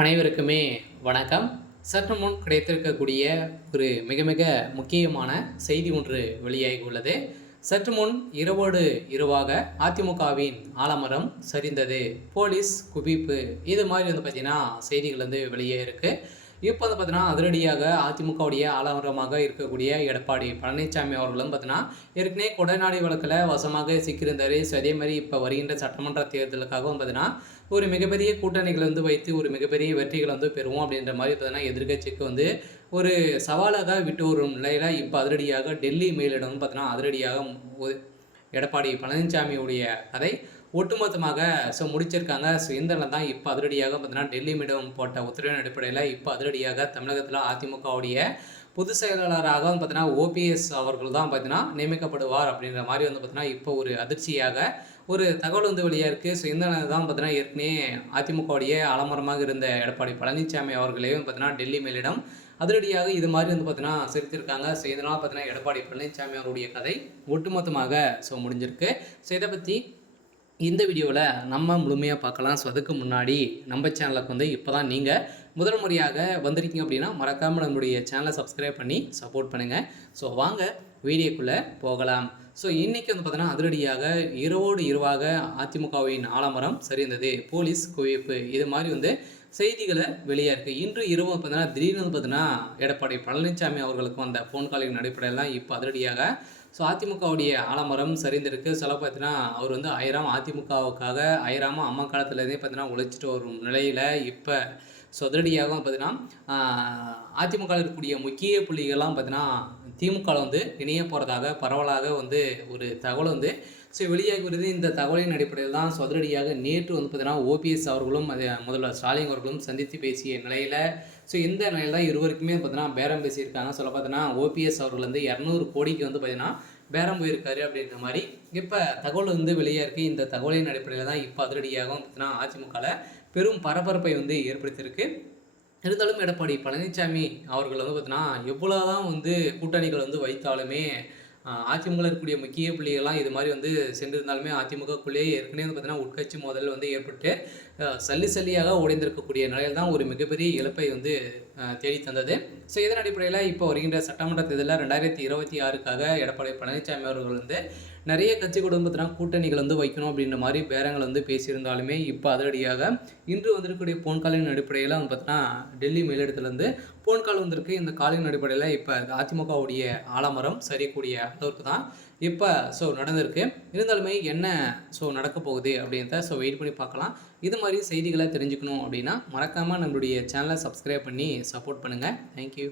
அனைவருக்குமே வணக்கம். சற்று முன் கிடைத்திருக்கக்கூடிய ஒரு மிக மிக முக்கியமான செய்தி ஒன்று வெளியாகி உள்ளது. சற்று முன் இரவோடு இரவாக அதிமுகவின் ஆலமரம் சரிந்தது, போலீஸ் குவிப்பு, இது மாதிரி பார்த்தீங்கன்னா செய்திகள் வெளியே இருக்குது. இப்போ பார்த்தீங்கன்னா அதிரடியாக அதிமுகவுடைய ஆலமரமாக இருக்கக்கூடிய எடப்பாடி பழனிசாமி அவர்களும் பார்த்தீங்கன்னா ஏற்கனவே கொடைநாடு வழக்கில் வசமாக சிக்கியிருந்தார். ஸோ அதே மாதிரி இப்போ வருகின்ற சட்டமன்ற தேர்தலுக்காகவும் பார்த்தீங்கன்னா ஒரு மிகப்பெரிய கூட்டணிகளை வைத்து ஒரு மிகப்பெரிய வெற்றிகளை பெறுவோம் அப்படின்ற மாதிரி பார்த்தீங்கன்னா எதிர்கட்சிக்கு ஒரு சவாலாக விட்டு வரும் நிலையில் இப்போ அதிரடியாக டெல்லி மேலிடம் பார்த்தீங்கன்னா அதிரடியாக எடப்பாடி பழனிசாமியுடைய கதை ஒட்டுமொத்தமாக முடிச்சிருக்காங்க. ஸோ இந்த தான் இப்போ அதிரடியாக பார்த்தீங்கன்னா டெல்லி மீடியம் போட்ட உத்தரவின் அடிப்படையில் இப்போ அதிரடியாக தமிழகத்தில் அதிமுகவுடைய பொதுச் செயலாளராக பார்த்தீங்கன்னா ஓபிஎஸ் அவர்கள் தான் பார்த்தீங்கன்னா நியமிக்கப்படுவார் அப்படின்ற மாதிரி பார்த்தீங்கன்னா இப்போ ஒரு அதிர்ச்சியாக ஒரு தகவல் வெளியாக இருக்குது. ஸோ இந்த தான் பார்த்தீங்கன்னா ஏற்கனவே அதிமுகவுடைய ஆலமரமாக இருந்த எடப்பாடி பழனிசாமி அவர்களையும் பார்த்தீங்கன்னா டெல்லி மேலிடம் அதிரடியாக இது மாதிரி பார்த்தீங்கன்னா செலுத்தியிருக்காங்க. ஸோ இதனால் பார்த்தீங்கன்னா எடப்பாடி பழனிசாமி அவருடைய கதை ஒட்டுமொத்தமாக முடிஞ்சிருக்கு. ஸோ இதை பற்றி இந்த வீடியோவில் நம்ம முழுமையாக பார்க்கலாம். ஸோ அதுக்கு முன்னாடி நம்ம சேனலுக்கு இப்போ தான் நீங்கள் முதல் முறையாக வந்திருக்கீங்க அப்படின்னா மறக்காமல் நம்மளுடைய சேனலை சப்ஸ்கிரைப் பண்ணி சப்போர்ட் பண்ணுங்கள். ஸோ வாங்க வீடியோக்குள்ளே போகலாம். ஸோ இன்றைக்கி பார்த்தீங்கன்னா அதிரடியாக இரவோடு இரவாக அதிமுகவின் ஆலமரம் சரிந்தது, போலீஸ் குவிப்பு, இது மாதிரி செய்திகளை வெளியாக இருக்குது. இன்று இரவு பார்த்தீங்கன்னா திடீர்னு பார்த்தீங்கன்னா எடப்பாடி பழனிசாமி அவர்களுக்கு வந்த ஃபோன் காலின் அடிப்படையில் இப்போ அதிரடியாக அதிமுகவுடைய ஆலமரம் சரிந்திருக்கு. சொல்ல பார்த்தீங்கன்னா அவர் அயராம் அதிமுகவுக்காக அயராமல் அம்மா காலத்துலேருந்தே பார்த்தீங்கன்னா உழைச்சிட்டு வரும் நிலையில் இப்போ அதிரடியாக பார்த்தீங்கன்னா அதிமுகவில் இருக்கக்கூடிய முக்கிய புள்ளிகள்லாம் பார்த்தீங்கன்னா திமுகவில் இணைய போகிறதாக பரவலாக ஒரு தகவல் வெளியாகி வருது. இந்த தகவலின் அடிப்படையில் தான் அதிரடியாக நேற்று பார்த்தீங்கன்னா ஓபிஎஸ் அவர்களும் முதல்வர் ஸ்டாலின் அவர்களும் சந்தித்து பேசிய நிலையில் இந்த நிலையில் தான் இருவருக்குமே பார்த்தீங்கன்னா பேரம் பேசியிருக்காங்க. சொல்ல பார்த்தீங்கன்னா ஓபிஎஸ் அவர்கள் 200 கோடிக்கு பார்த்தீங்கன்னா பேரம் போயிருக்காரு அப்படின்ற மாதிரி இப்போ தகவல் வெளியாக இருக்குது. இந்த தகவலின் அடிப்படையில் தான் இப்போ அதிரடியாகவும் பார்த்தீங்கன்னா அதிமுகவில் பெரும் பரபரப்பை ஏற்படுத்தியிருக்கு. இருந்தாலும் எடப்பாடி பழனிசாமி அவர்கள் பார்த்தீங்கன்னா எவ்வளோதான் கூட்டணிகள் வைத்தாலுமே அதிமுக இருக்கக்கூடிய முக்கிய புள்ளிகள்லாம் இது மாதிரி சென்றிருந்தாலுமே அதிமுகக்குள்ளேயே ஏற்கனவே பார்த்தீங்கன்னா உட்கட்சி மோதல் ஏற்பட்டு சல்லியாக உடைந்திருக்கக்கூடிய நிலையில் தான் ஒரு மிகப்பெரிய இழப்பை தேடி தந்தது. ஸோ இதன் அடிப்படையில் இப்போ வருகின்ற சட்டமன்ற தேர்தலில் 2026க்காக எடப்பாடி பழனிசாமி அவர்கள் நிறைய கட்சி குடும்பத்தினால் கூட்டணிகள் வைக்கணும் அப்படின்ற மாதிரி பேரங்கள் பேசியிருந்தாலுமே இப்போ அதிரடியாக இன்று வந்திருக்கக்கூடிய போன் காலின் அடிப்படையில் பார்த்தீங்கன்னா டெல்லி மேலிடத்துலேருந்து போன் கால் வந்திருக்கு. இந்த காலின் அடிப்படையில் இப்போ அதிமுகவுடைய ஆலமரம் சரியக்கூடிய அளவுக்கு தான் இப்போ நடந்திருக்கு. இருந்தாலுமே என்ன நடக்க போகுது அப்படின்றத வெயிட் பண்ணி பார்க்கலாம். இது மாதிரி செய்திகளை தெரிஞ்சுக்கணும் அப்படின்னா மறக்காமல் நம்மளுடைய சேனலை சப்ஸ்கிரைப் பண்ணி சப்போர்ட் பண்ணுங்கள். தேங்க்யூ.